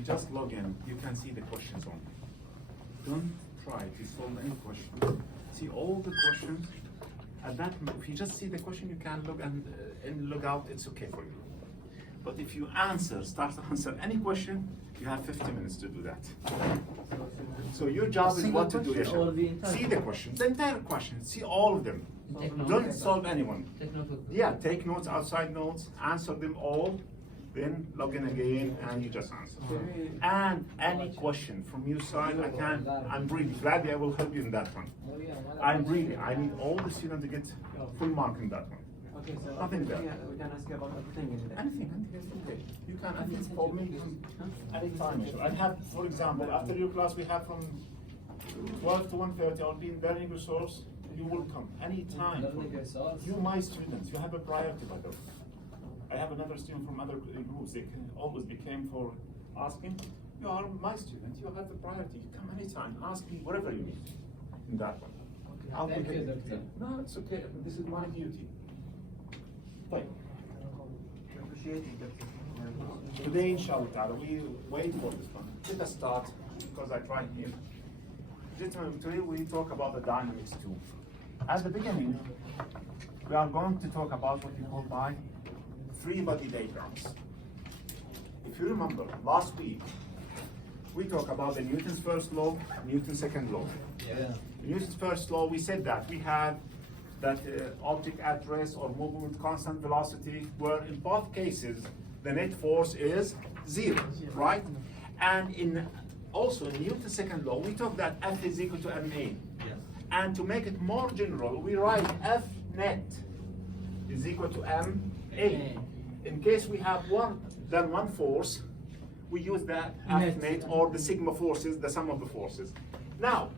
you just log in, you can see the questions on. Don't try to solve any question. See all the questions. At that, if you just see the question, you can log and log out. It's okay for you. But if you start to answer any question, you have 50 minutes to do that. So your job is what to do. See the question, the entire question. See all of them. Don't solve anyone. Yeah, take notes, outside notes, answer them all. Then log in again and you just answer. And any question from your side, I'm really glad I will help you in that one. I need all the students to get full mark in that one. Okay, so nothing there. We can ask you about everything. Anything, okay. You can call me anytime. I have, for example, after your class we have from 12 to 1:30, I'll be in learning resource. You will come anytime. You my students, you have a priority by the way. I have another student from other groups, they can always became for asking. You are my student, you have the priority. You come anytime, ask me whatever you need in that one. Okay. Thank you, Doctor. No, it's okay, this is my duty. Fine. Today, inshallah, we wait for this one. Let us start, because I tried here. Today we talk about the dynamics too. At the beginning, we are going to talk about what we call by Freebody diagrams. If you remember, last week, we talked about the Newton's first law, Newton's second law. Yeah. Newton's first law, we said that we had that object at rest or moving with constant velocity, where in both cases, the net force is zero, right? And also in Newton's second law, we talked that F is equal to ma. Yes. And to make it more general, we write F net is equal to ma. In case we have one force, we use that F net or the sigma forces, the sum of the forces. Now,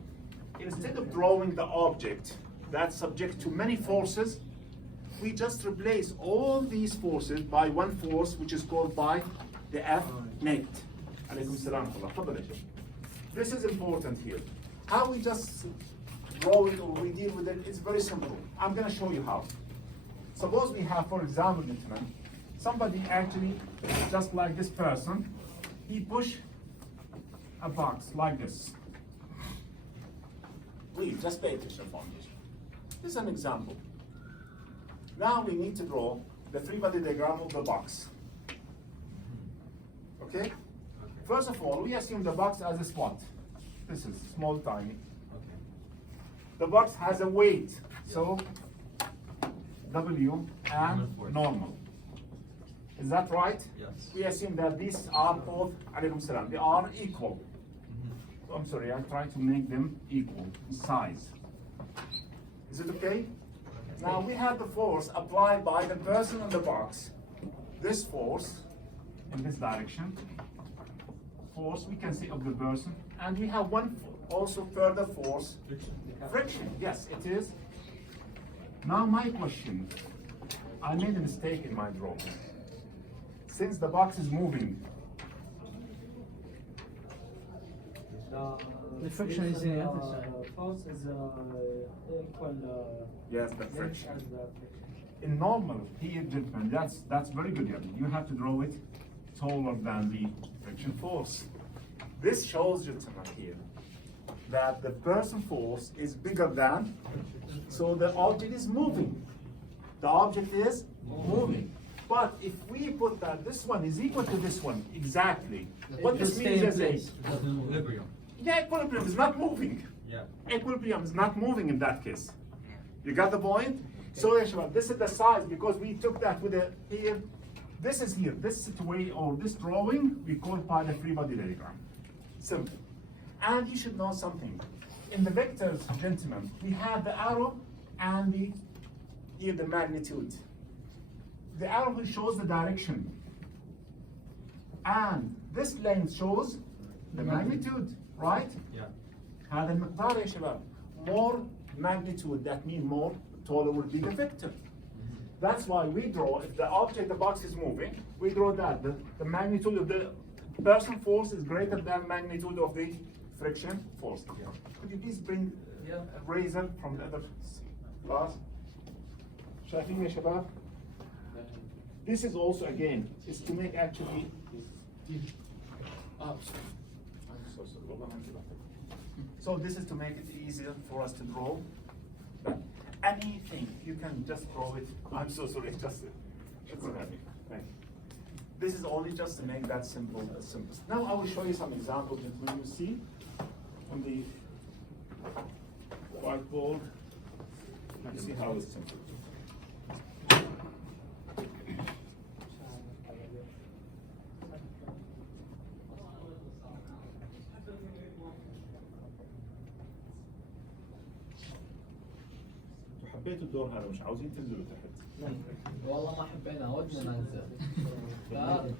instead of drawing the object that's subject to many forces, we just replace all these forces by one force, which is called by the F net. This is important here. How we just draw it or we deal with it is very simple. I'm going to show you how. Suppose we have, for example, gentlemen, somebody actually, just like this person, he push a box like this. Please, just pay attention for me. This is an example. Now we need to draw the Freebody diagram of the box. Okay? First of all, we assume the box as a spot. This is small, tiny. The box has a weight, so W and normal. Is that right? Yes. We assume that these are both, they are equal. I'm sorry, I try to make them equal in size. Is it okay? Now we have the force applied by the person on the box. This force in this direction. Force we can see of the person. And we have one also further force. Friction, yes, it is. Now my question, I made a mistake in my drawing. Since the box is moving, the friction is the other side. Force is equal. Yes, the friction. As the friction. In normal here, gentlemen, that's very good. You have to draw it taller than the friction force. This shows, gentlemen, here that the person force is bigger than, so the object is moving. The object is moving. But if we put that this one is equal to this one exactly, what this means is Equilibrium. yeah, equilibrium is not moving. Yeah. Equilibrium is not moving in that case. You got the point? So this is the size because we took that with a here. This is here. This way or this drawing we call by the Freebody diagram. Simple. And you should know something. In the vectors, gentlemen, we have the arrow and the magnitude. The arrow shows the direction. And this length shows the magnitude, right? Yeah. هذا المقدار يا شباب. More magnitude, that means more taller will be the vector. That's why we draw, if the object, the box is moving, we draw that. The magnitude of the person force is greater than magnitude of the friction force. Yeah. Could you please bring a razor from the other class? شايفين يا شباب? This is also, again, is to make actually So this is to make it easier for us to draw. Anything, you can just draw it. I'm so sorry, just it's okay. Thank you. This is only just to make that simple as simple. Now I will show you some examples that when you see on the whiteboard, you see how it's simple. حبيتوا الدور هذا مش عاوزين تنزلوا تحت. والله ما حبينا ودنا ننزل. لا.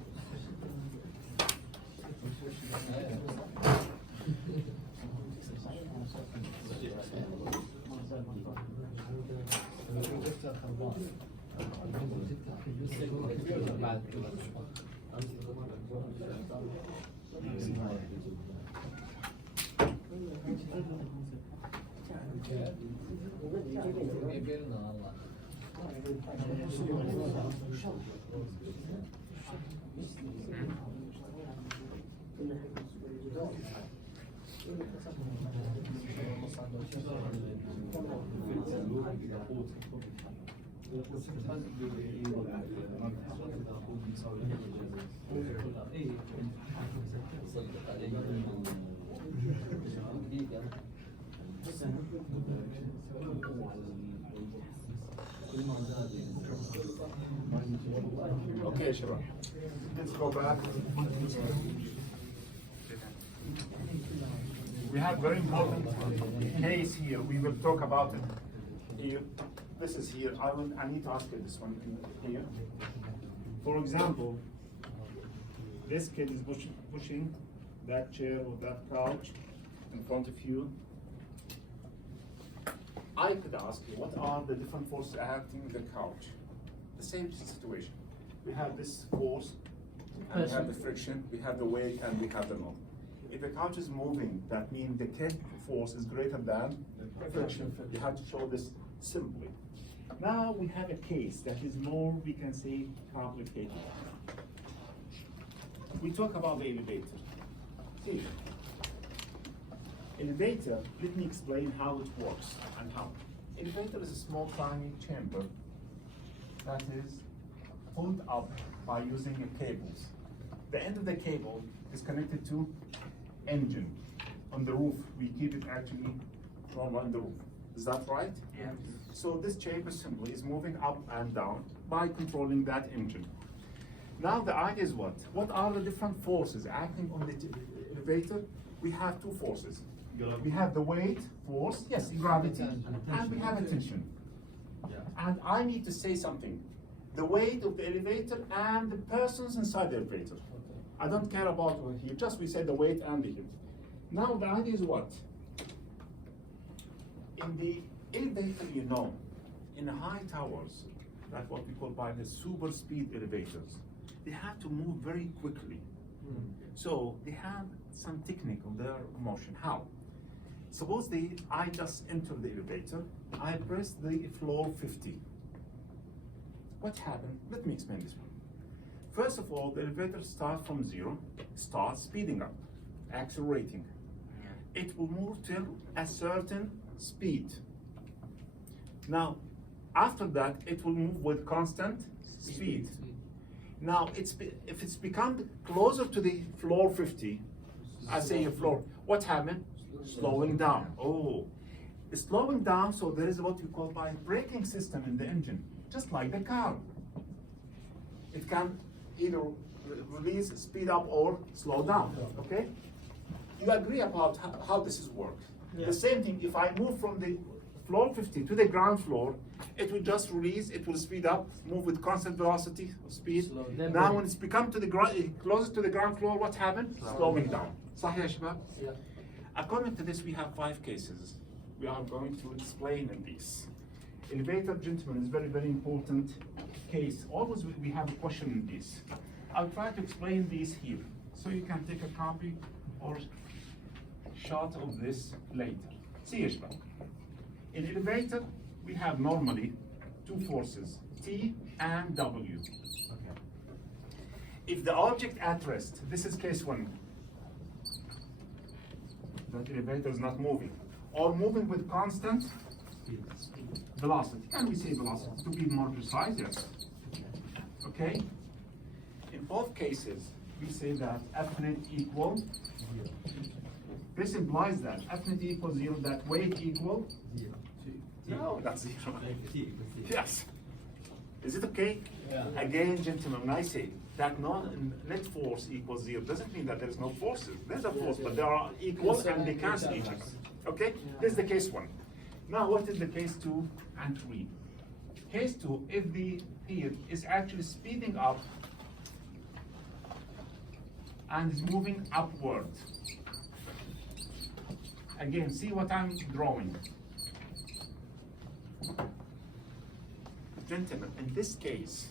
كبرنا والله. Okay, Shira. Let's go back. We have very important case here. We will talk about it. Here, this is here. I need to ask you this one here. For example, this kid is pushing that chair or that couch in front of you. I could ask you, what are the different forces acting on the couch? The same situation. We have this force, and we have the friction, we have the weight, and we have the moment. If the couch is moving, that means the kick force is greater than the friction. You have to show this simply. Now we have a case that is more, we can say, complicated. We talk about the elevator. See, elevator, let me explain how it works and how. Elevator is a small tiny chamber that is pulled up by using cables. The end of the cable is connected to engine on the roof. We keep it actually normal on the roof. Is that right? Yeah. So this chamber simply is moving up and down by controlling that engine. Now the idea is what? What are the different forces acting on the elevator? We have two forces. We have the weight force, yes, gravity, and we have a tension. And I need to say something. The weight of the elevator and the persons inside the elevator. I don't care about here, just we say the weight and the height. Now the idea is what? In the elevator, you know, in the high towers, that's what we call by the super speed elevators, they have to move very quickly. So they have some technique of their motion. How? Suppose I just enter the elevator, I press the floor 50. What happened? Let me explain this one. First of all, the elevator starts from 0, starts speeding up, accelerating. It will move till a certain speed. Now, after that, it will move with constant speed. Now, if it's become closer to the floor 50, I say a floor, what happened? Slowing down. Oh, it's slowing down, so there is what we call by braking system in the engine, just like the car. It can either release, speed up, or slow down, okay? You agree about how this is worked. Yeah. The same thing, if I move from the floor 50 to the ground floor, it will just release, it will speed up, move with constant velocity of speed. Now when it's become to the closer to the ground floor, what happened? Slowing down. صح يا شباب? Yeah. According to this, we have 5 cases. We are going to explain in these. Elevator, gentlemen, is very, very important case. Always we have a question in this. I'll try to explain these here. So you can take a copy or shot of this later. See you, شباب. In elevator, we have normally 2 forces, T and W. Okay. If the object at rest, this is case 1. That elevator is not moving. Or moving with constant velocity. Can we say velocity? To be more precise, yes. Okay? In both cases, we say that F net equal. This implies that F net equals 0, that weight equal? No, that's 0. Yes. Is it okay? Yeah. Again, gentlemen, when I say that net force equals 0, doesn't mean that there is no forces. There's a force, but they are equal and they cancel each other. Okay? This is the case 1. Now, what is the case 2 and 3? Case 2, if the field is actually speeding up and is moving upward. Again, see what I'm drawing. Gentlemen, in this case,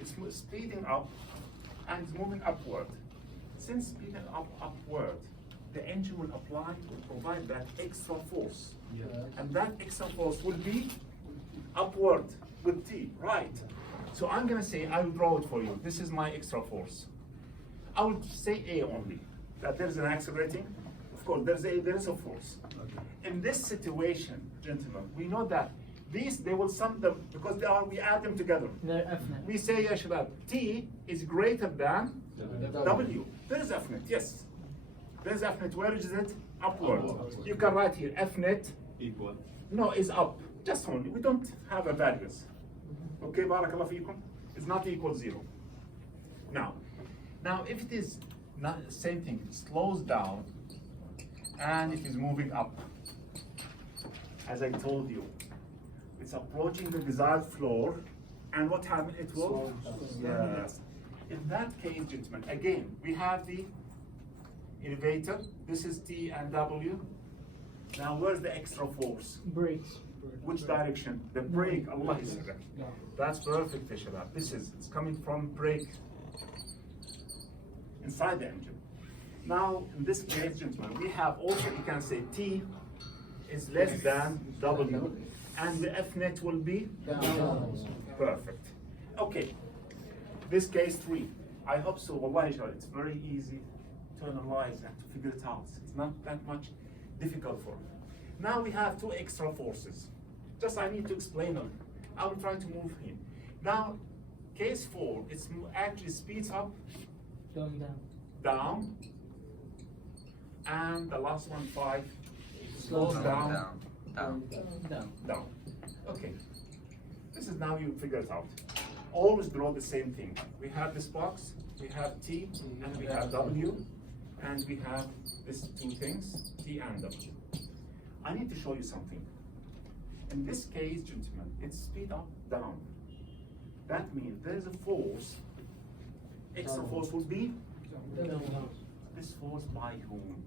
it's speeding up and it's moving upward. Since speeding up upward, the engine will provide that extra force. Yeah. And that extra force will be upward with T, right? So I'm gonna say, I will draw it for you. This is my extra force. I will say A only, that there is an accelerating. Of course, there is a force. In this situation, gentlemen, we know that these, they will sum them, because we add them together. They're F net. We say, ya shabab, T is greater than W. There is F net, yes. There is F net, where is it? Upward. You can write here, F net Equal. no, is up. Just only. We don't have a values. Okay, barakallah feekum. It's not equal 0. Now if it is not same thing, it slows down and it is moving up. As I told you, it's approaching the desired floor, and what happened? It will. Yes. In that case, gentlemen, again we have the elevator. This is T and W. Now, where's the extra force? Brakes. Which direction? The brake. Allah is correct. That's perfect, ya shabab. It's coming from brake inside the engine. Now, in this case, gentlemen, we have also, you can say T is less than W, and the F net will be Down. perfect. Okay, this case 3. I hope so. Wallahi, it's very easy to analyze and to figure it out. It's not that much difficult for me. Now we have 2 extra forces. Just I need to explain them. I will try to move him. Now, case 4, it's actually speeds up, Going down. down, and the last one 5 slows down, down. Okay. This is now you figure it out. Always draw the same thing. We have this box, we have T, and we have W, and we have these 2 things, T and W. I need to show you something. In this case, gentlemen, it's speed up, down. That means there is a force. Extra force will be this force by whom?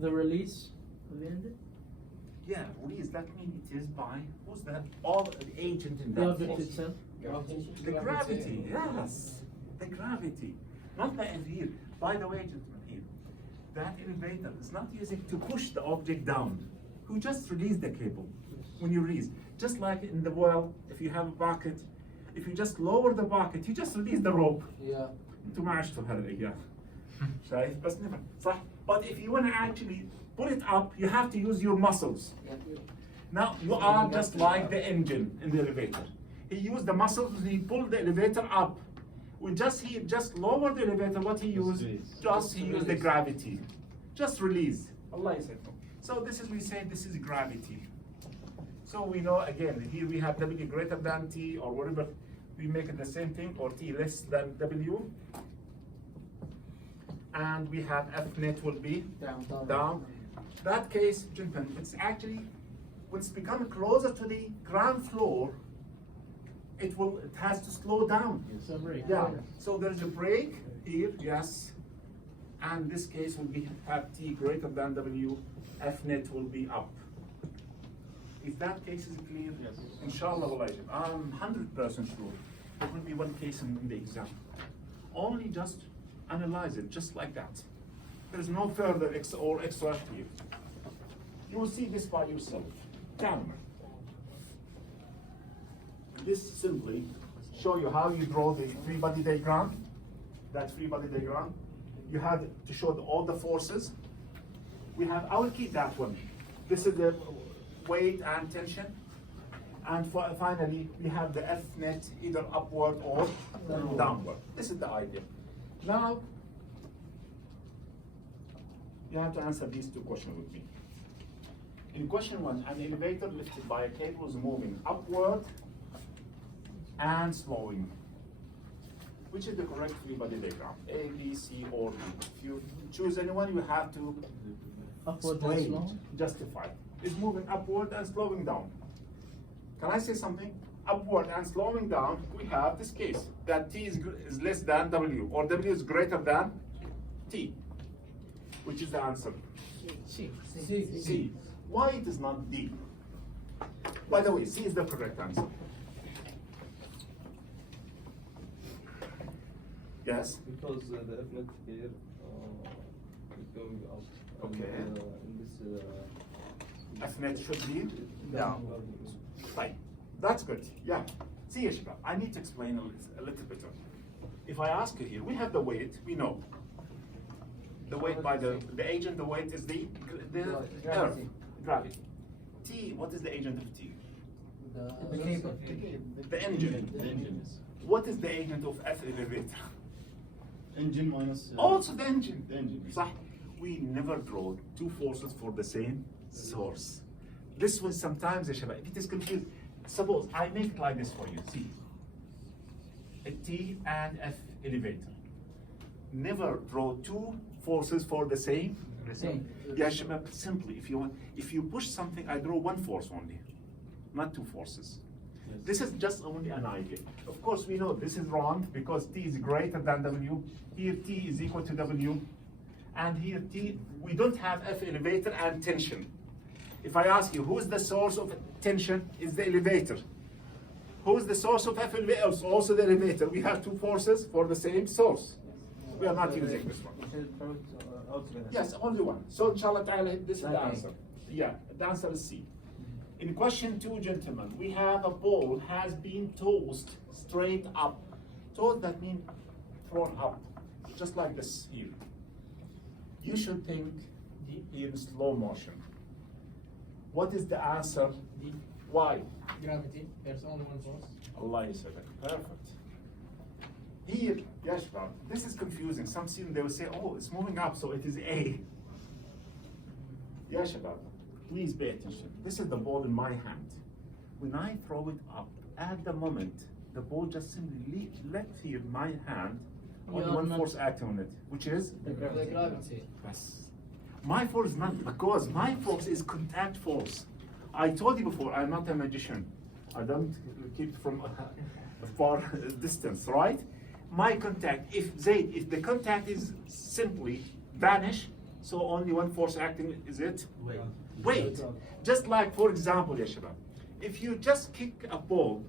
The release of the engine? Yeah, release. That means it is by who's that? All the agent in The that object force. itself? The gravity, yes. The gravity. Not the here. By the way, gentlemen, here, that elevator is not using to push the object down. You just release the cable when you release. Just like in the well, if you have a bucket, if you just lower the bucket, you just release the rope. Yeah. انتوا ما عشتوا هالأيام. شايف؟ بس نفهم صح؟ But if you want to actually put it up, you have to use your muscles. Now you are just like the engine in the elevator. He used the muscles, he pulled the elevator up. He just lowered the elevator, what he used? He used the gravity. Just release. Allah is it. So this is, we say this is gravity. So we know again, here we have W greater than T or whatever, we make it the same thing, or T less than W. And we have F net will be down. That case, gentlemen, it's actually, when it's becoming closer to the ground floor, it has to slow down. Some brake. Yeah, so there's a brake here, yes. And this case will be have T greater than W, F net will be up. If that case is clear, yes. Inshallah, I'm 100% sure there will be one case in the exam. Only just analyze it, just like that. There is no further extra here. You will see this by yourself. Timer. This simply show you how you draw the Freebody diagram. That Freebody diagram. You have to show all the forces. We have, I will keep that one. This is the weight and tension. And finally, we have the F net either upward or downward. This is the idea. Now, you have to answer these two questions with me. In question one, an elevator lifted by a cable is moving upward and slowing. Which is the correct Freebody diagram? A, B, C, or D. If you choose anyone, you have to Upward and explain, slow? justify. It's moving upward and slowing down. Can I say something? Upward and slowing down, we have this case, that T is less than W, or W is greater than T. Which is the answer? C. C. Why it is not D? By the way, C is the correct answer. Yes? Because the F net here is going up. Okay. And, in this F net should be down. Right. That's good. Yeah. See, Yeshika, I need to explain a little bit. If I ask you here, we have the weight, we know. The weight by the agent, the weight is the Earth, gravity. T, what is the agent of T? The cable. The engine. What is the agent of F elevator? Engine minus. Also the engine. The engine. صح. We never draw two forces for the same source. This one sometimes, if it is confused, suppose I make it like this for you. See, a T and F elevator. Never draw two forces for the same. Yeah, Shabab, simply, if you push something, I draw one force only, not two forces. Yes. This is just only an idea. Of course, we know this is wrong because T is greater than W. Here T is equal to W. And here T, we don't have F elevator and tension. If I ask you, who's the source of tension? Is the elevator. Who's the source of F elevator? Also the elevator. We have two forces for the same source. We are not using this one. Yes, only one. So inshallah ta'ala, this is the answer. Yeah, the answer is C. In question 2, gentlemen, we have a ball has been tossed straight up. Tossed, that means thrown up, just like this here. You should think in slow motion. What is the answer? Why? Gravity. There's only one force. Allah is perfect. Here, Yashra, this is confusing. Some students, they will say, oh, it's moving up, so it is A. Yashra, please pay attention. This is the ball in my hand. When I throw it up, at the moment, the ball just simply left here in my hand, only one force acting on it, which is? The gravity. Yes. My force is not, because my force is contact force. I told you before, I'm not a magician. I don't keep from a far distance, right? My contact, if the contact is simply vanish, so only one force acting, is it? Weight. Just like, for example, Yashra, if you just kick a ball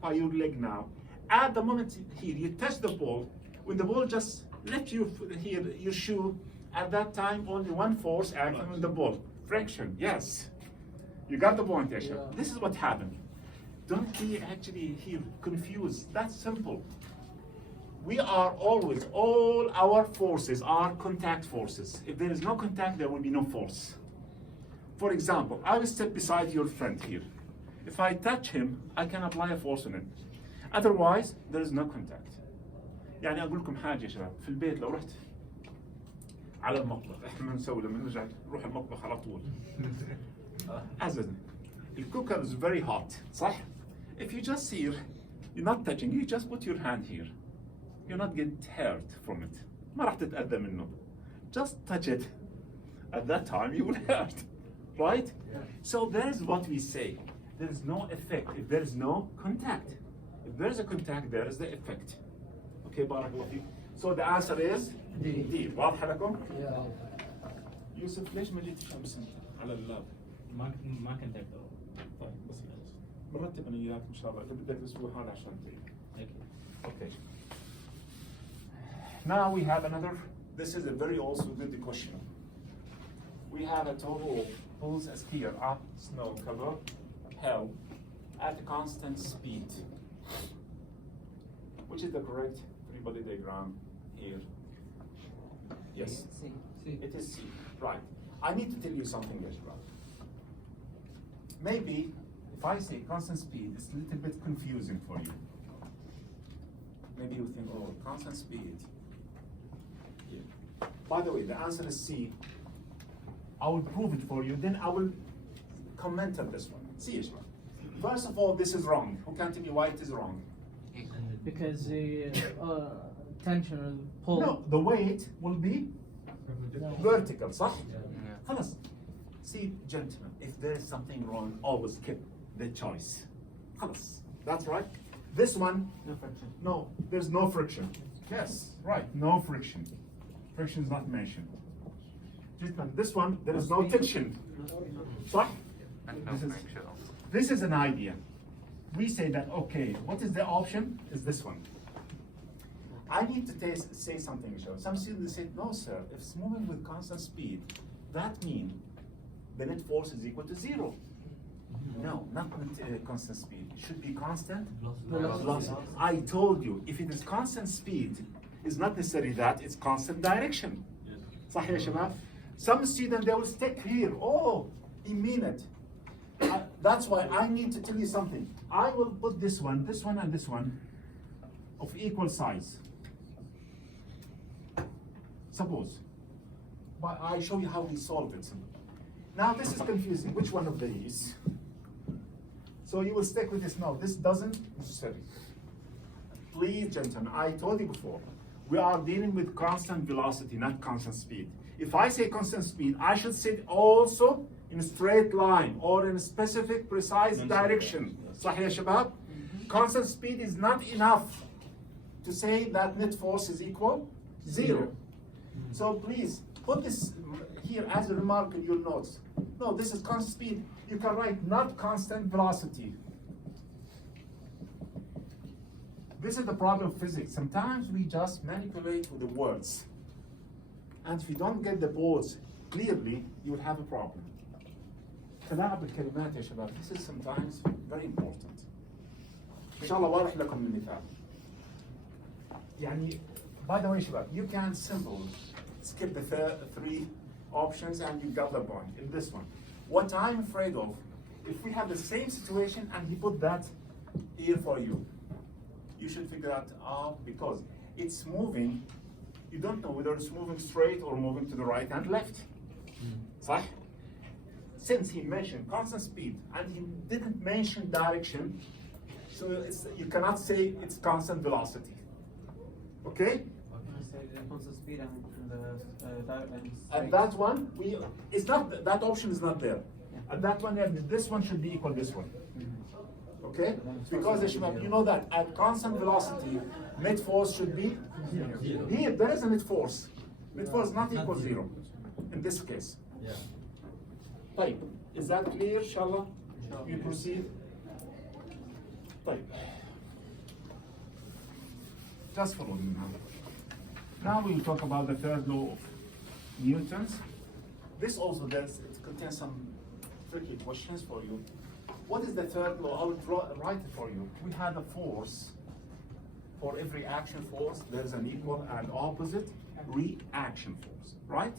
by your leg now, at the moment here, you touch the ball, when the ball just left you here, your shoe, at that time, only one force acting on the ball. Friction, yes. You got the point, Yashra. Yeah. This is what happened. Don't be actually here confused. That's simple. We are always, all our forces are contact forces. If there is no contact, there will be no force. For example, I will step beside your friend here. If I touch him, I can apply a force on him. Otherwise, there is no contact. يعني أقول لكم حاجة يا شباب، في البيت لو رحت على المطبخ، إحنا بنسوي لما نرجع نروح المطبخ على طول. أزل. الكوكر is very hot، صح؟ If you just here, you're not touching, you just put your hand here. You're not getting hurt from it. ما راح تتأذى منه. Just touch it. At that time, you will hurt, right? Yeah. So that is what we say. There is no effect if there is no contact. If there is a contact, there is the effect. Okay, بارك الله فيك. So the answer is D. واضحة لكم؟ Yeah. يوسف ليش ما جيتش أمس أنت على اللاب؟ ما كنت اقدر. طيب بس مرتب أنا إياك إن شاء الله إذا بدك الأسبوع هذا عشان تيجي. Okay. Now we have another. This is a very also good question. We have a total pulls a skier up snow cover hill at a constant speed. Which is the correct Freebody diagram here? Yes. C. It is C. Right. I need to tell you something, Yashra. Maybe if I say constant speed, it's a little bit confusing for you. Maybe you think, oh, constant speed. Yeah. By the way, the answer is C. I will prove it for you, then I will comment on this one. See, Yashra. First of all, this is wrong. Who can tell me why it is wrong? Because the tension or pull. No, the weight will be vertical, صح? خلاص. See, gentlemen, if there is something wrong, always skip the choice. خلاص. That's right. This one, No friction. no, there's no friction. Yes, right, no friction. Friction is not mentioned. Gentlemen, this one, there is no tension. صح? This is an idea. We say that, okay, what is the option? Is this one. I need to say something, Michelle. Some students say, no, sir, if it's moving with constant speed, that means the net force is equal to 0. No, not constant speed. It should be constant velocity. I told you, if it is constant speed, it's not necessarily that, it's constant direction. صح يا شباب? Some students, they will stick here. Oh, he mean it. That's why I need to tell you something. I will put this one, and this one of equal size. Suppose. But I show you how we solve it. Now this is confusing. Which one of these? So you will stick with this. No, this doesn't necessarily. Please, gentlemen, I told you before, we are dealing with constant velocity, not constant speed. If I say constant speed, I should say it also in a straight line or in a specific, precise direction. صح يا شباب? Constant speed is not enough to say that net force is equal 0. So please put this here as a remark in your notes. No, this is constant speed. You can write not constant velocity. This is the problem of physics. Sometimes we just manipulate with the words. And if you don't get the boards clearly, you will have a problem. تلاعب الكلمات يا شباب. This is sometimes very important. إن شاء الله واضح لكم المثال. يعني, by the way, شباب, you can simple skip the three options and you got the point in this one. What I'm afraid of, if we have the same situation and he put that here for you, you should figure out because it's moving. You don't know whether it's moving straight or moving to the right and left. صح? Since he mentioned constant speed and he didn't mention direction, so you cannot say it's constant velocity. Okay? Constant speed and And that one, it's not, that option is not there. And that one, this one should be equal to this one. Okay? Because you know that at constant velocity, net force should be here. There is a net force. Net force is not equal to 0 in this case. Yeah. طيب, is that clear, inshallah? We proceed. طيب. Just follow me now. Now we will talk about the third law of Newton's. This also it contains some tricky questions for you. What is the third law? I will write it for you. We had a force. For every action force, there is an equal and opposite reaction force, right?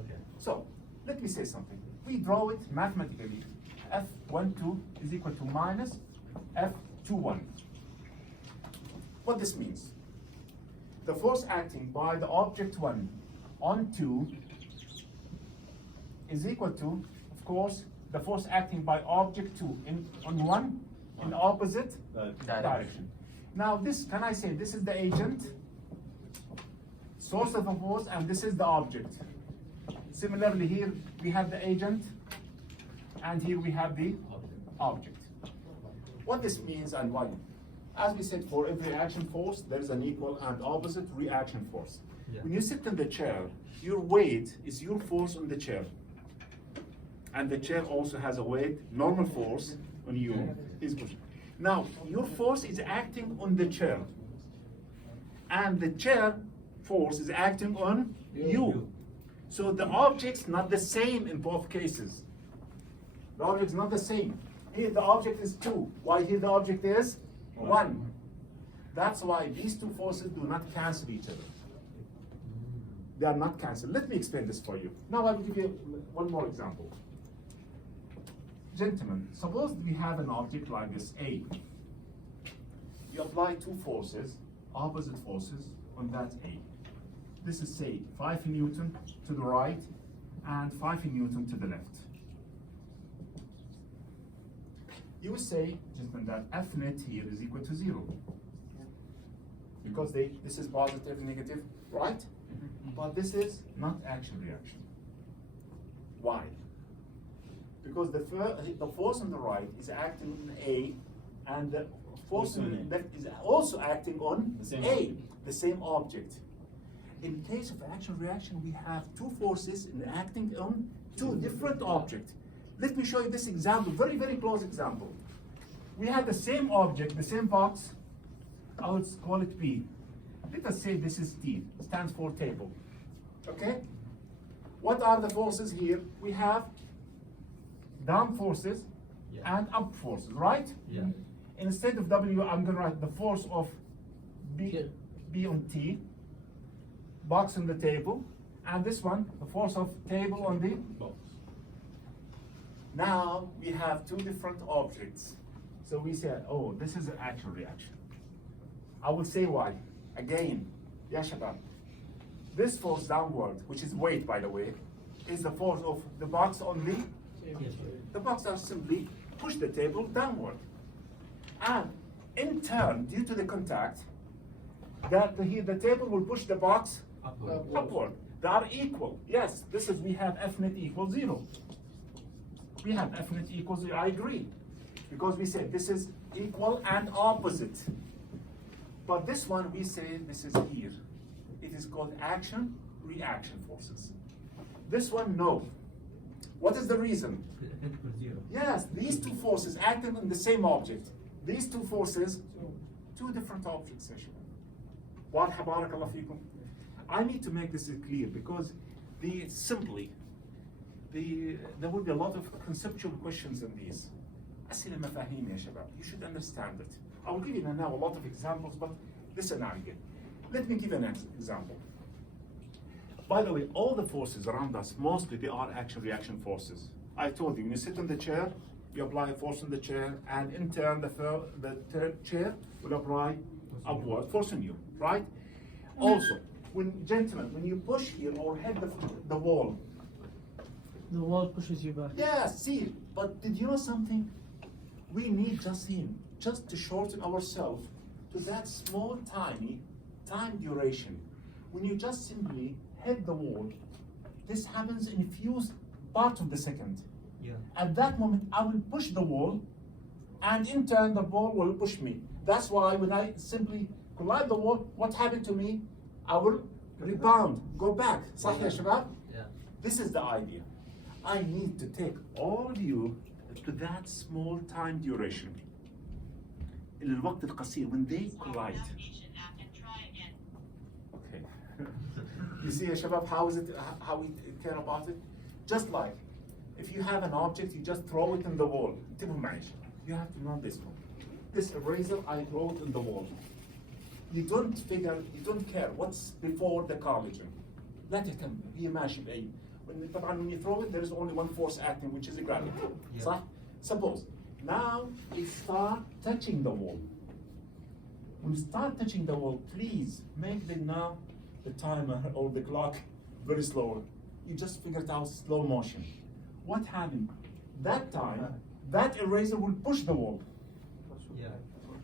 Okay. So, let me say something. We draw it mathematically. F12 is equal to minus F21. What this means? The force acting by the object 1 on 2 is equal to, of course, the force acting by object 2 on 1 in the opposite direction. Now this, can I say this is the agent, source of the force, and this is the object. Similarly here we have the agent, and here we have the object. What this means and why? As we said, for every action force, there is an equal and opposite reaction force. Yeah. When you sit in the chair, your weight is your force on the chair. And the chair also has a weight, normal force on you. Now, your force is acting on the chair. And the chair force is acting on you. So the object's not the same in both cases. The object's not the same. Here the object is 2. Why here the object is 1. That's why these two forces do not cancel each other. they are not cancelled. Let me explain this for you. Now I will give you one more example. Gentlemen, suppose we have an object like this, A. You apply two forces, opposite forces, on that A. This is, say, 5 Newton to the right and 5 Newton to the left. You say, gentlemen, that F net here is equal to 0. Because this is positive and negative, right? But this is not action reaction. Why? Because the force on the right is acting on A, and the force on the left is also acting on the same object. In case of action reaction, we have two forces acting on two different objects. Let me show you this example, very, very close example. We have the same object, the same box. I will call it P. Let us say this is T, stands for table. Okay? What are the forces here? We have down forces and up forces, right? Yeah. Instead of W, I'm going to write the force of B on T, box on the table, and this one, the force of table on the box. Now we have two different objects. So we say, oh, this is an action reaction. I will say why. Again, ya shabab. This force downward, which is weight by the way, is the force of the box on the box are simply push the table downward. And in turn, due to the contact, the table will push the box upward. They are equal. Yes, this is, we have F net equals 0. We have F net equals 0, I agree. Because we said this is equal and opposite. But this one, we say this is here. It is called action, reaction forces. This one, no. What is the reason? Yes, these two forces acting on the same object. These two forces, two different objects. Barakallahu feekum. I need to make this clear because there will be a lot of conceptual questions in these. أسئلة مفاهيم يا شباب. You should understand it. I will give you now a lot of examples, but listen now again. Let me give you an example. By the way, all the forces around us, mostly they are action-reaction forces. I told you, when you sit on the chair, you apply a force on the chair, and in turn, the chair will apply upward force on you, right? Also, gentlemen, when you push here or hit the wall, the wall pushes you back. yeah, see, but did you know something? We need just to shorten ourselves to that small, tiny time duration. When you just simply hit the wall, this happens in a few parts of the second. Yeah. At that moment, I will push the wall, and in turn, the ball will push me. That's why when I simply collide the wall, what happened to me? I will rebound, go back. صح يا شباب? Yeah. This is the idea. I need to take all of you to that small time duration. الوقت القصير when they collide. Okay. You see, ya shabab, how we care about it? Just like if you have an object, you just throw it in the wall. You have to know this one. This eraser, I throw it in the wall. You don't care what's before the collision. لا تهتم هي ماشي بأي. When you throw it, there is only one force acting, which is the gravity. Yeah. صح? Suppose now we start touching the wall. When you start touching the wall, please make the timer or the clock very slow. You just figured out slow motion. What happened? That time, that eraser will push the wall. Yeah.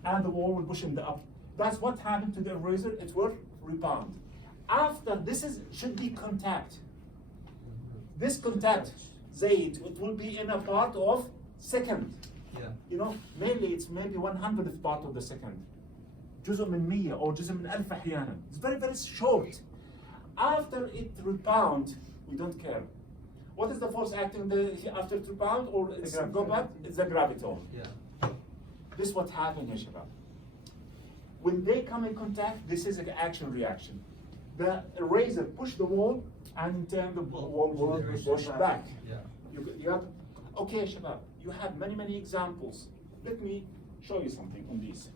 And the wall will push in the up. That's what happened to the eraser, it will rebound. After this should be contact. This contact, Zaid, it will be in a part of second. Yeah. You know, mainly it's maybe 100th part of the second. جزء من 100 or جزء من 1000 أحيانا. It's very, very short. After it rebound, we don't care. What is the force acting after it rebound or it's go back? It's the graviton. Yeah. This is what happened, ya shabab. When they come in contact, this is an action reaction. The eraser push the wall, and in turn the wall will push back. Yeah. You have, okay, shabab, you have many, many examples. Let me show you something on these.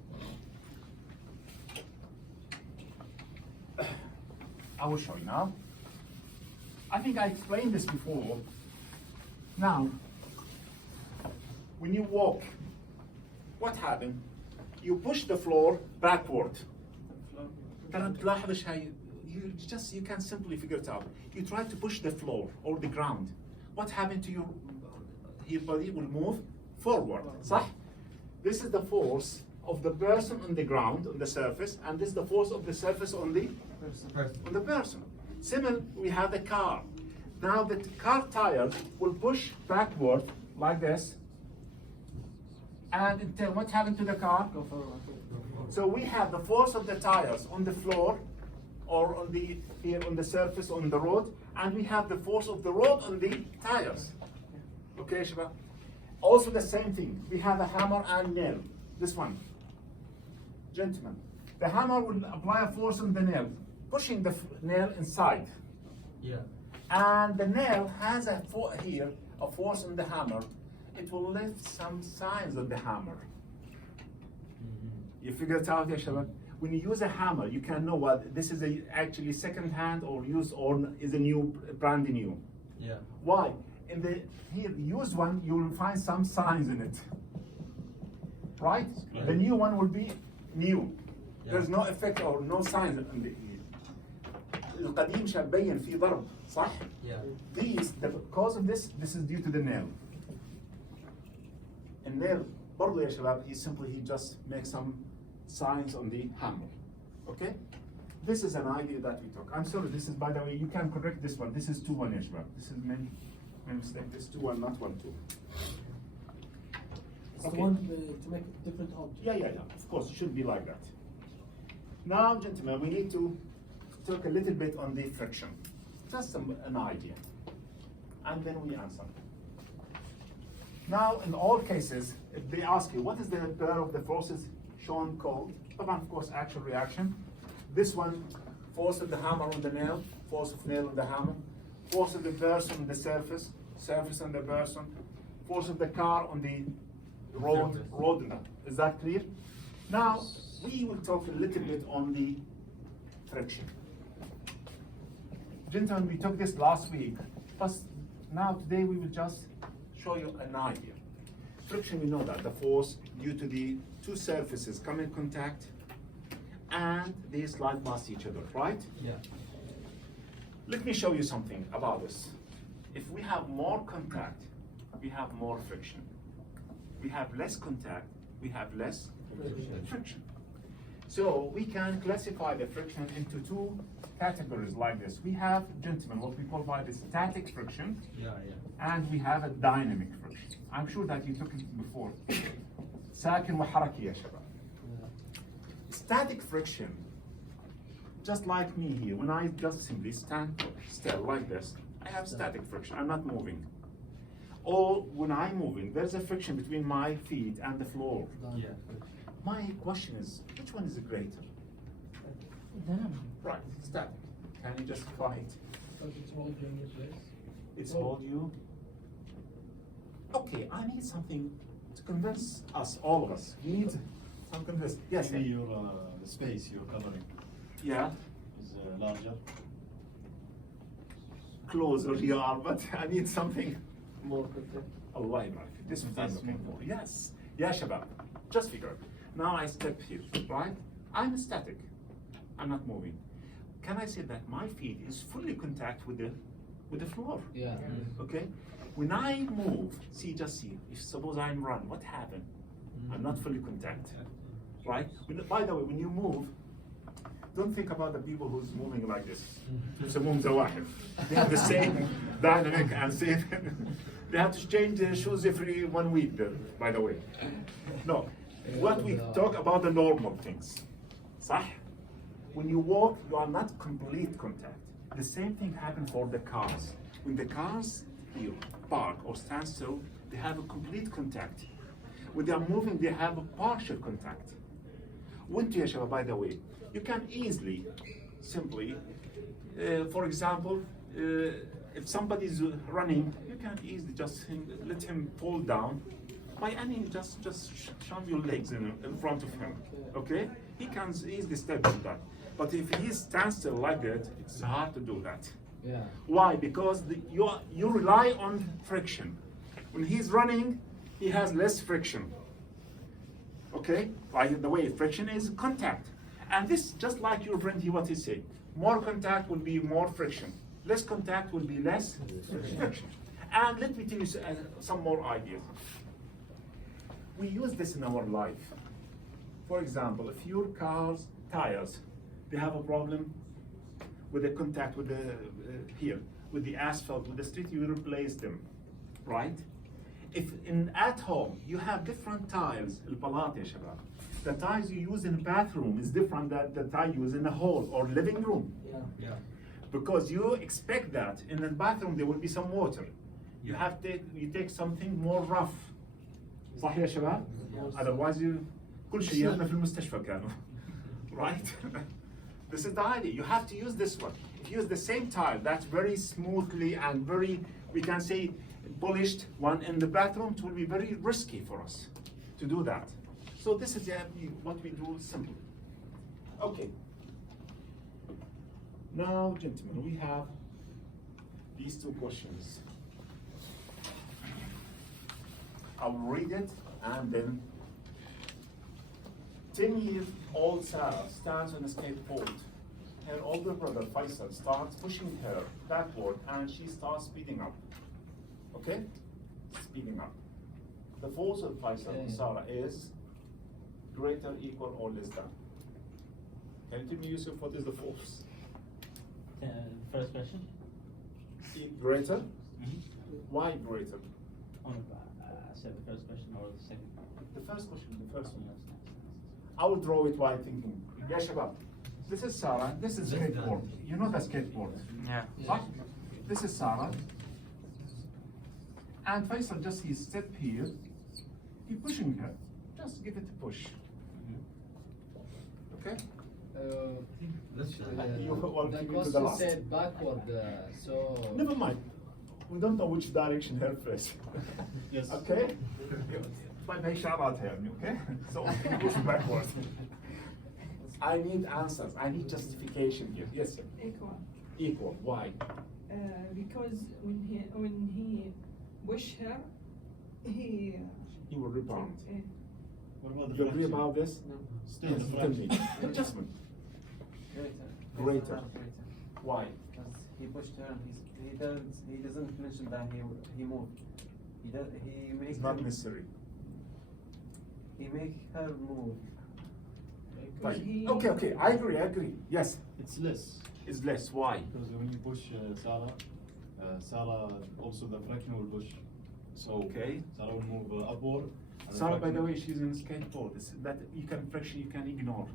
I will show you now. I think I explained this before. Now, when you walk, what happened? You push the floor backward. You can simply figure it out. You try to push the floor or the ground. What happened to your body will move forward. صح? This is the force of the person on the ground, on the surface, and this is the force of the surface on the person. Similar, we have the car. Now the car tire will push backward like this. And until what happened to the car? Go forward. So we have the force of the tires on the floor or on the here on the surface on the road, and we have the force of the road on the tires. Okay, Shabab? Also the same thing. We have a hammer and nail. This one. Gentlemen, the hammer will apply a force on the nail, pushing the nail inside. Yeah. And the nail has a force on the hammer. It will lift some signs on the hammer. You figure it out, ya Shabab? When you use a hammer, you can know what this is actually second hand or used or is a new, brand new. Yeah. Why? In the used one, you will find some signs in it. Right? Right. The new one will be new. Yeah. There's no effect or no signs in the القديم شبين في ضرب صح؟ Yeah. The cause of this is due to the nail. And nail برضو يا شباب he just makes some signs on the hammer. Okay? This is an idea that we took. I'm sorry, this is, by the way, you can correct this one. This is 2-1 ya شباب. This is my mistake. This is 2-1, not 1-2. It's Okay. the one to make a different object. Yeah. Of course, it should be like that. Now, gentlemen, we need to talk a little bit on the friction. Just an idea. And then we answer. Now, in all cases, if they ask you, what is the pair of the forces shown called? Of course, actual reaction. This one, force of the hammer on the nail, force of nail on the hammer, force of the person on the surface on the person, force of the car on the road. Is that clear? Now, we will talk a little bit on the friction. Gentlemen, we took this last week, but now today we will just show you an idea. Friction, we know that the force due to the two surfaces come in contact and they slide past each other, right? Yeah. Let me show you something about this. If we have more contact, we have more friction. We have less contact, we have less friction. So we can classify the friction into two categories like this. We have, gentlemen, what we call by the static friction, and we have a dynamic friction. I'm sure that you took it before. ساكن وحركي يا شباب. Static friction, just like me here, when I just simply stand still like this, I have static friction, I'm not moving. Or when I'm moving, there's a friction between my feet and the floor. Yeah. My question is, which one is greater? Right, static. Can you just try it? But it's holding in place. It's hold you. Okay, I need something to convince us, all of us. We need some convince. Yes. Maybe your the space you're covering Yeah. is larger. Closer you are, but I need something. More contact. Allah يبارك فيك. This is what I'm looking for. Yes. Yeah, Shabab. Just figure it. Now I step here, right? I'm static. I'm not moving. Can I say that my feet is fully contact with the floor? Yeah. Okay? When I move, just see, if suppose I run, what happened? I'm not fully contact. Right? By the way, when you move, don't think about the people who's moving like this. They have the same dynamic and same. They have to change their shoes every 1 week, by the way. No. What we talk about the normal things. صح? When you walk, you are not complete contact. The same thing happens for the cars. When the cars here park or stand still, they have a complete contact. When they are moving, they have a partial contact. وانتوا يا شباب, by the way, you can easily, simply, for example, if somebody is running, you can easily just let him fall down by any, just shove your legs in front of him, okay? He can easily step on that. But if he stands still like that, it's hard to do that. Yeah. Why? Because you rely on friction. When he's running, he has less friction. Okay? By the way, friction is contact. And this, just like your friend, what he said, more contact will be more friction. Less contact will be less friction. And let me tell you some more ideas. We use this in our life. For example, if your car's tires, they have a problem with the contact with the with the asphalt, with the street, you replace them, right? If at home you have different tiles, البلاط يا شباب, the tiles you use in the bathroom is different than the tile you use in the hall or living room. Yeah. Because you expect that in the bathroom there will be some water. You take something more rough. صح يا شباب؟ Otherwise كل شيء يهمنا في المستشفى كانوا. Right? This is the idea. You have to use this one. If you use the same tile that's very smoothly and very, we can say, polished one in the bathroom, it will be very risky for us to do that. So this is what we do simply. Okay. Now, gentlemen, we have these two questions. I'll read it and then 10-year-old Sarah stands on a skateboard. Her older brother Faisal starts pushing her backward and she starts speeding up. Okay? Speeding up. The force of Faisal and Sarah is greater, equal, or less than. Can you tell me, Yusuf, what is the force? First question. Greater? Why greater? Said the first question or the second? The first question, the first one. I will draw it while thinking. Ya Shabab, this is Sarah, this is skateboard. You know the skateboard? Yeah. Right? This is Sarah. And Faisal just he step here, he pushing her. Just give it a push. Okay? You will The keep it to question the last. said backward, so. Never mind. We don't know which direction her face. Yes. Okay? But they shout out here, okay? So we push backward. I need answers. I need justification here. Yes, sir. Equal. Equal. Why? Because when he push her, he will rebound. What about the You agree fraction? about this? No. Still Yes, the tell me. fraction. Adjustment. Greater. Greater. Greater. Why? Because he pushed her and he doesn't mention that he moved. He makes It's not necessary. he make her move. Fine. Okay, I agree. Yes, It's less. it's less. Why? Because when you push Sarah, also the fraction will push. So Okay. Sarah will move upward. and Sarah, by the fraction- way, she's in a skateboard. That you can friction, you can ignore.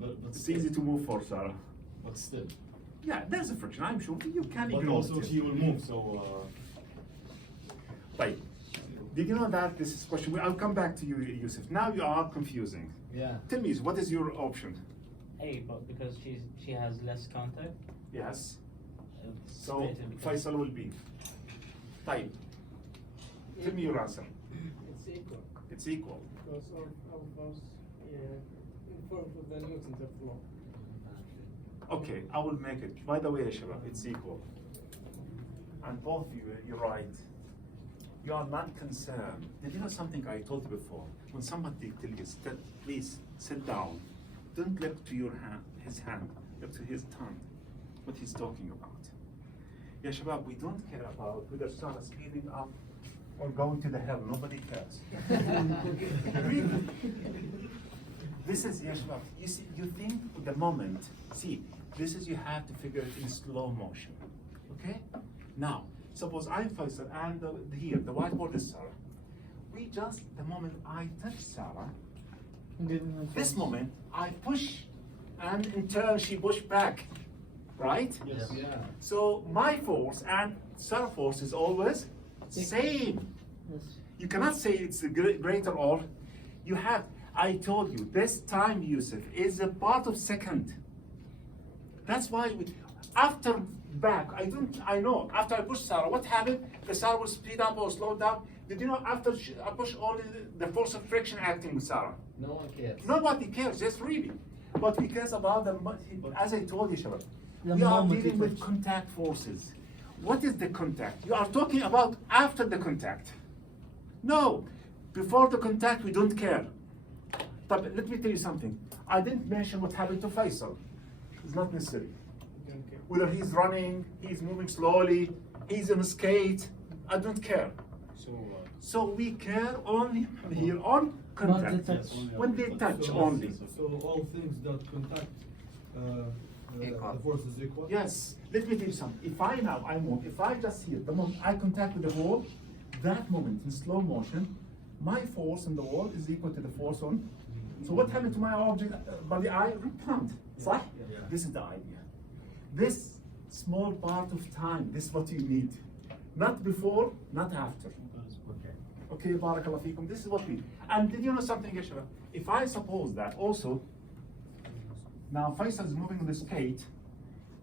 But It's still, easy to move for Sarah. But still. Yeah, there's a friction. I'm sure you can But ignore also it. she will move. So. Right. Did you know that this is question? I'll come back to you, Yusuf. Now you are confusing. Yeah. Tell me, what is your option? A, but because she has less contact. Yes. It's So greater because- Faisal will be. Type. Tell me your answer. It's equal It's equal. because of force, for the Newton's of law. Okay, I will make it. By the way, Shabab, it's equal. And both of you, you're right. You are not concerned. Did you know something I told you before? When somebody tells you, please sit down, don't look to your hand, his hand, look to his tongue, what he's talking about. Yeah, Shabab, we don't care about whether Sarah speeding up or going to the hell. Nobody cares. Really? This is, yeah, Shabab, you see, you think the moment, see, this is you have to figure it in slow motion, okay? Now, suppose I'm Faisal and here, the whiteboard is Sarah. We just, the moment I touch Sarah, this moment I push, and in turn she push back, right? Yes. Yeah. So my force and Sarah force is always same. You cannot say it's a greater or, you have, I told you, this time, Yusuf, is a part of second. That's why after back, I know, after I push Sarah, what happened? The Sarah will speed up or slow down. Did you know after I push only the force of friction acting with Sarah? No one cares. Nobody cares, just really. But we cares about the, as I told you, Shabab, We are dealing with contact forces. What is the contact? You are talking about after the contact. No, before the contact we don't care. But let me tell you something. I didn't mention what happened to Faisal. It's not necessary. Okay. Whether he's running, he's moving slowly, he's on a skate, I don't care. So we care only here on contact. When they touch only. So all things that contact the force is equal? Yes, let me tell you something. If I now, I move, if I just here, the moment I contact with the wall, that moment in slow motion, my force on the wall is equal to the force on. So what happened to my object, body I repelled, صح? This is the idea. This small part of time, this is what you need. Not before, not after. Okay, barakallah feekum. This is what we, and did you know something, Yashra? If I suppose that also, now Faisal is moving on the skate,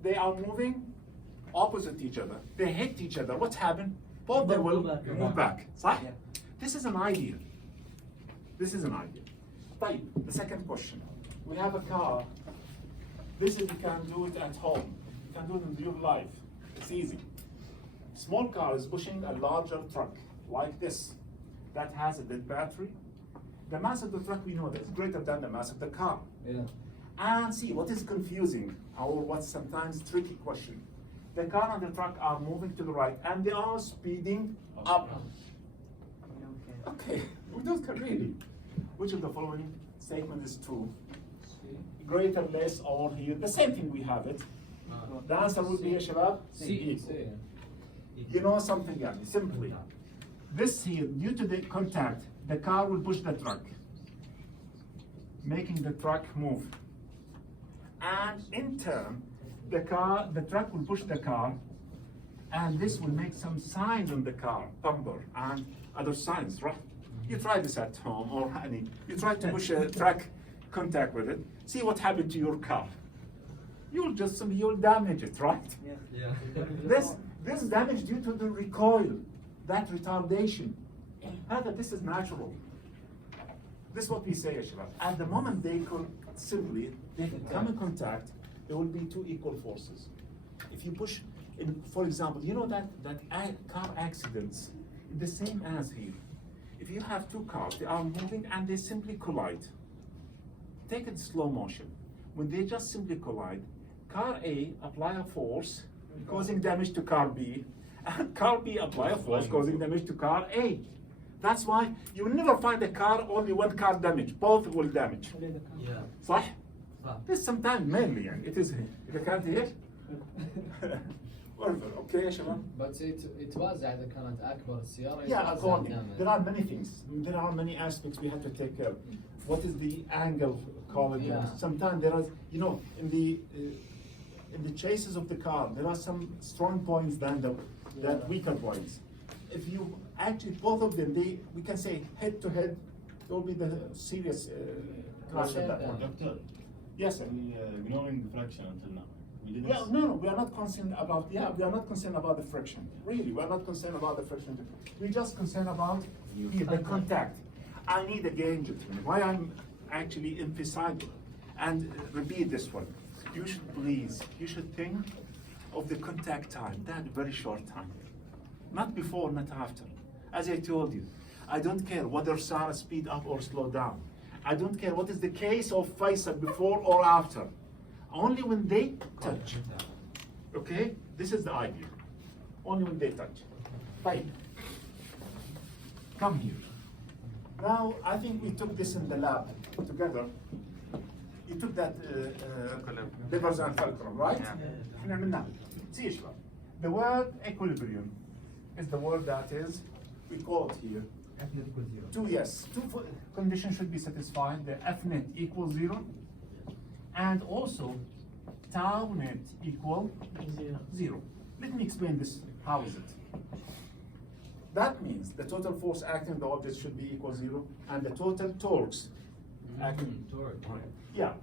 they are moving opposite each other. They hit each other. What's happened? Both they will move back. صح? Yeah. This is an idea. This is an idea. طيب, the second question. We have a car. This is, you can do it at home. You can do it in real life. It's easy. Small car is pushing a larger truck like this that has a dead battery. The mass of the truck we know that is greater than the mass of the car. Yeah. And see what is confusing or what's sometimes tricky question. The car and the truck are moving to the right and they are speeding up. We don't care. Okay, we don't care really. Which of the following statement is true? Greater, less, or here. The same thing we have it. The answer would be, Shabab, equal. You know something else, simply. This here, due to the contact, the car will push the truck, making the truck move. And in turn, the truck will push the car, and this will make some signs on the car, bumper, and other signs, right? You try this at home, or any, you try to push a truck contact with it, see what happened to your car. You'll damage it, right? Yeah. This damage due to the recoil, that retardation. This is natural. This is what we say, Ashraf. At the moment they could simply, they come in contact, there will be two equal forces. If you push, for example, you know that car accidents, the same as here. If you have two cars, they are moving and they simply collide. Take it in slow motion. When they just simply collide, car A apply a force causing damage to car B, and car B apply a force causing damage to car A. That's why you will never find a car only one car damage, both will damage. Yeah. صح؟ This sometimes mainly يعني it is إذا كانت هيك whatever, okay يا شباب. But يتوزع إذا كانت أكبر السيارة. Yeah, يتوزع according. الدمج. There are many things. There are many aspects we have to take care of. What is the angle called? Yeah. Sometimes there is, you know, in the chases of the car, there are some strong points than the weaker points. If you actually both of them, we can say head to head, there will be the serious crash at that point. Doctor, Yes, sir. we ignoring the fraction until now. We didn't. Yeah, no, we are not concerned about. Yeah, we are not concerned about the friction. Really, we are not concerned about the friction. We just concerned about here, the contact. I need again, gentlemen, why I'm actually emphasizing and repeat this one. You should think of the contact time, that very short time. Not before, not after. As I told you, I don't care whether Sarah speed up or slow down. I don't care what is the case of Faisal before or after. Only when they touch. Okay? This is the idea. Only when they touch. Fine. Come here. Now, I think we took this in the lab together. You took that levers and fulcrum, right? احنا عملناه. See يا شباب. The word equilibrium is the word that is, we call it here. Two conditions should be satisfied. The F net equals 0, and also tau net equal 0. Let me explain this. How is it? That means the total force acting on the object should be equal 0, and the total torques acting. Yeah,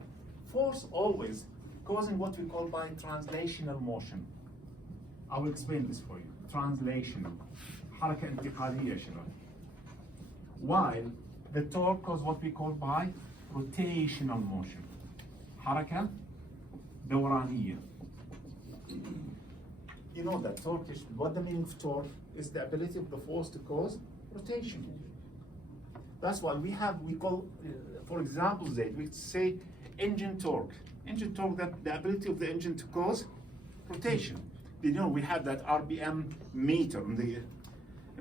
force always causing what we call by translational motion. I will explain this for you. Translational. حركة انتقالية شباب. While the torque causes what we call by rotational motion. حركة دورانية. You know that torque, what the meaning of torque is the ability of the force to cause rotation. That's why we call, for example, we say engine torque. Engine torque, that the ability of the engine to cause rotation. You know, we have that RPM meter in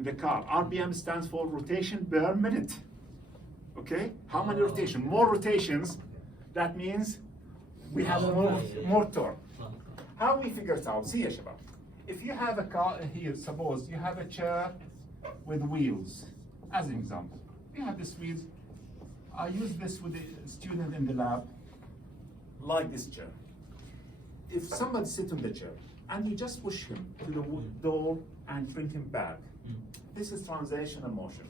the car. RPM stands for rotation per minute. Okay? How many rotations? More rotations, that means we have more torque. How we figure it out? See, Shabab. If you have a car here, suppose you have a chair with wheels, as an example. You have these wheels. I use this with a student in the lab, like this chair. If somebody sits on the chair and you just push him to the door and bring him back, this is translational motion.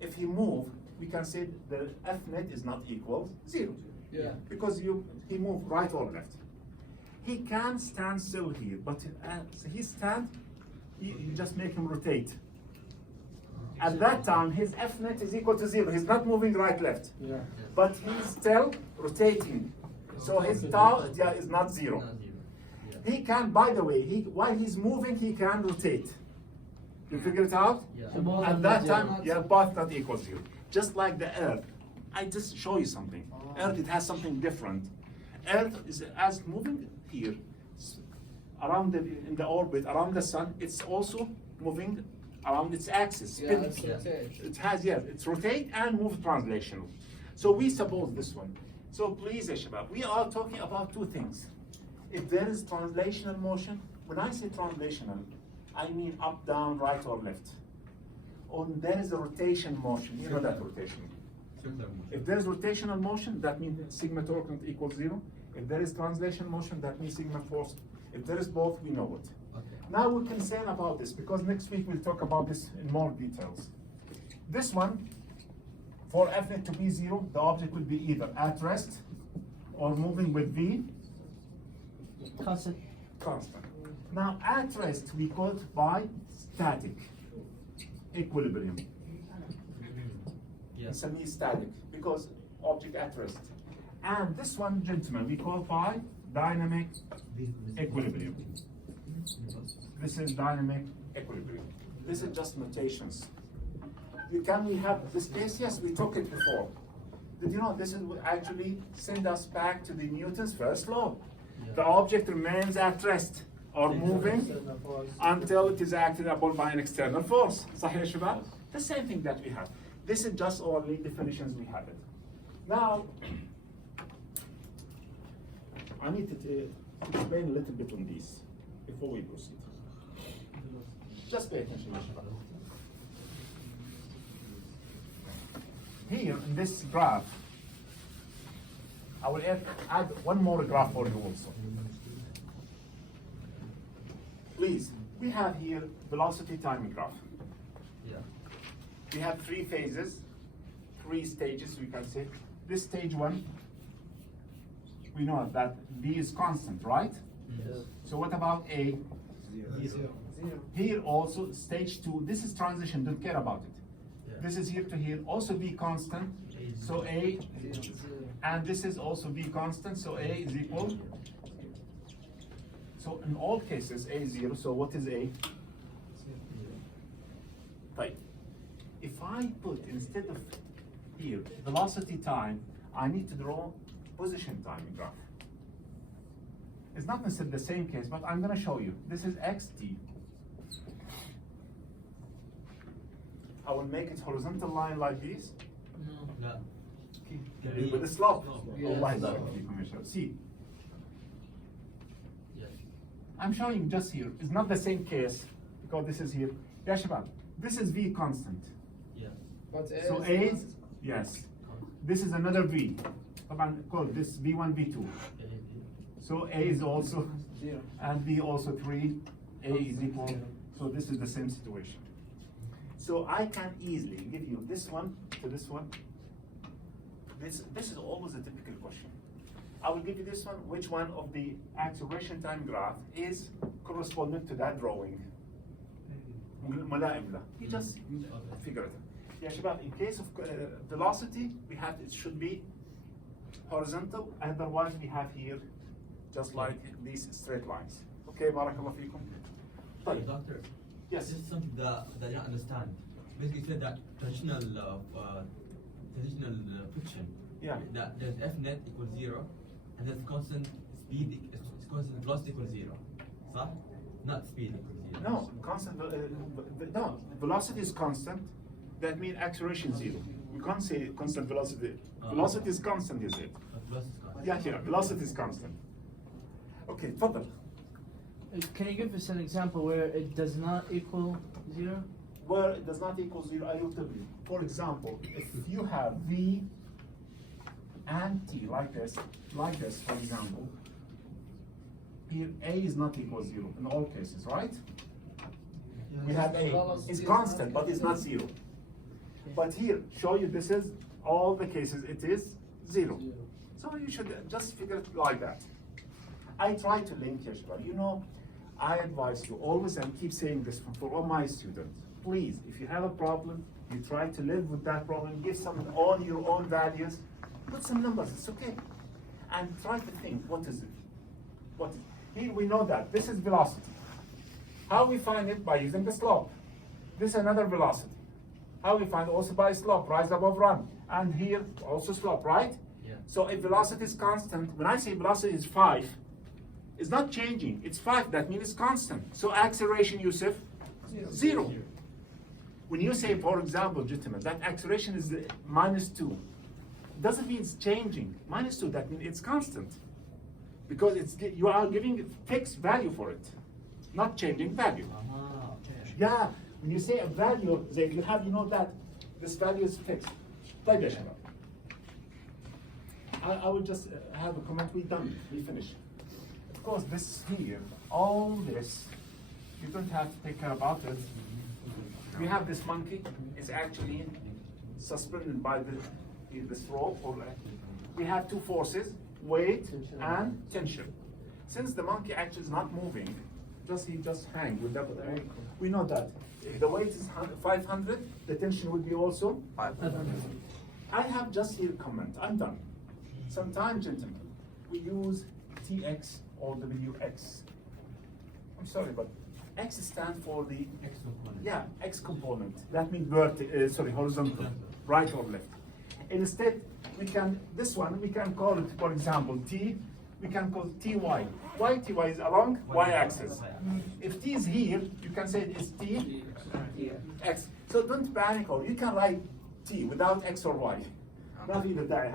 If he moves, we can say the F net is not equal 0. Yeah. Because he moved right or left. He can stand still here, but you just make him rotate. At that time, his F net is equal to 0. He's not moving right, left. Yeah. But he's still rotating. So his tau is not 0. He can, by the way, while he's moving, he can rotate. You figure it out? Yeah. At that time, both not equal 0. Just like the Earth. I just show you something. Earth, it has something different. Earth is as moving here around in the orbit around the sun. It's also moving around its axis. Yeah, it's rotate. It has, it's rotate and move translational. So we suppose this one. So please, Shabab, we are talking about two things. If there is translational motion, when I say translational, I mean up, down, right or left. Or there is a rotation motion, you know that rotation. If there is rotational motion, that means sigma torque not equals 0. If there is translation motion, that means sigma force. If there is both, we know it. Okay. Now we can say about this, because next week we'll talk about this in more details. This one, for F net to be 0, the object will be either at rest or moving with V Constant. constant. Now at rest, we call it by static equilibrium. Yeah. It's static because object at rest. And this one, gentlemen, we call by dynamic equilibrium. This is dynamic equilibrium. This is just notations. Can we have this case? Yes, we took it before. Did you know this is actually send us back to the Newton's first law? The object remains at rest or moving until it is acted upon by an external force. صحيح يا شباب? The same thing that we have. This is just only definitions we have it. Now, I need to explain a little bit on this before we proceed. Just pay attention, ya شباب. Here in this graph, I will add one more graph for you also. Please, we have here velocity timing graph. Yeah. We have 3 phases, 3 stages, we can say. This stage 1, we know that B is constant, right? Yes. So what about A? 0. Here also, stage 2, this is transition, don't care about it. Yeah. This is here to here, also B constant, so A, and this is also B constant, so A is equal. So in all cases, A is 0, so what is A? Right. If I put, instead of here, velocity time, I need to draw position timing graph. It's not necessarily the same case, but I'm gonna show you. This is xt. I will make it horizontal line like this. No. With a slope. Yeah. Allah is see. Yes. I'm showing you just here. It's not the same case because this is here. Yeah, Shabab. This is V constant. Yeah. But So A is, yes. This is another V. Call this V1, V2. So A is also, 0. and V also 3. A is equal. So this is the same situation. So I can easily give you this one to this one. This is always a typical question. I will give you this one. Which one of the acceleration time graph is corresponding to that drawing? ملائم له. You just figure it out. Yeah, Shabab, in case of velocity, we have it should be horizontal. Otherwise, we have here just like these straight lines. Okay, barakallah fikum. طيب. Doctor, Yes. this is something that I don't understand. Basically, you said that traditional fiction, Yeah. that there's F net equals 0, and there's constant speed, constant velocity equals 0. صح? Not speed equals 0. No, constant. No, velocity is constant. That means acceleration is 0. You can't say constant velocity. Velocity is constant, is it? But velocity is constant. Yeah, here, velocity is constant. Okay, تفضل. Can you give us an example where it does not equal 0? Where it does not equal 0, I will tell you. For example, if you have V and T like this, for example, here A is not equal 0 in all cases, right? We have A. It's constant, but it's not 0. But here, show you this is all the cases, it is 0. So you should just figure it like that. I try to link Yeshua. You know, I advise you always, and keep saying this for all my students. Please, if you have a problem, you try to live with that problem, give your own values, put some numbers, it's okay. And try to think, what is it? Here we know that this is velocity. How we find it? By using the slope. This is another velocity. How we find it? Also by slope, rise above run. And here also slope, right? Yeah. So if velocity is constant, when I say velocity is 5, it's not changing, it's 5, that means it's constant. So acceleration, Yusuf, 0. When you say, for example, gentlemen, that acceleration is -2, doesn't mean it's changing. -2, that means it's constant. Because you are giving a fixed value for it, not changing value. Okay. Yeah, when you say a value, you know that this value is fixed. طيب يا شباب. I will just have a comment. We done. We finished. Of course, this here, all this, you don't have to take care about it. We have this monkey. It's actually suspended by this rope. We have two forces: weight and tension. Since the monkey actually is not moving, he just hang with that. We know that if the weight is 500, the tension would be also 500. I have just here a comment. I'm done. Sometimes, gentlemen, we use TX or WX. I'm sorry, but X stands for the X component. yeah, X component. That means horizontal, right or left. Instead, we can call it, for example, T. We can call TY. Why TY is along Y-axis. If T is here, you can say it is T X. So don't panic, or you can write T without X or Y. Not even that.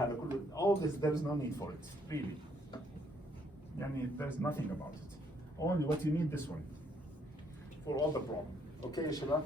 All this, there is no need for it, really. There's nothing about it. Only what you need this one for all the problem. Okay, Shabab?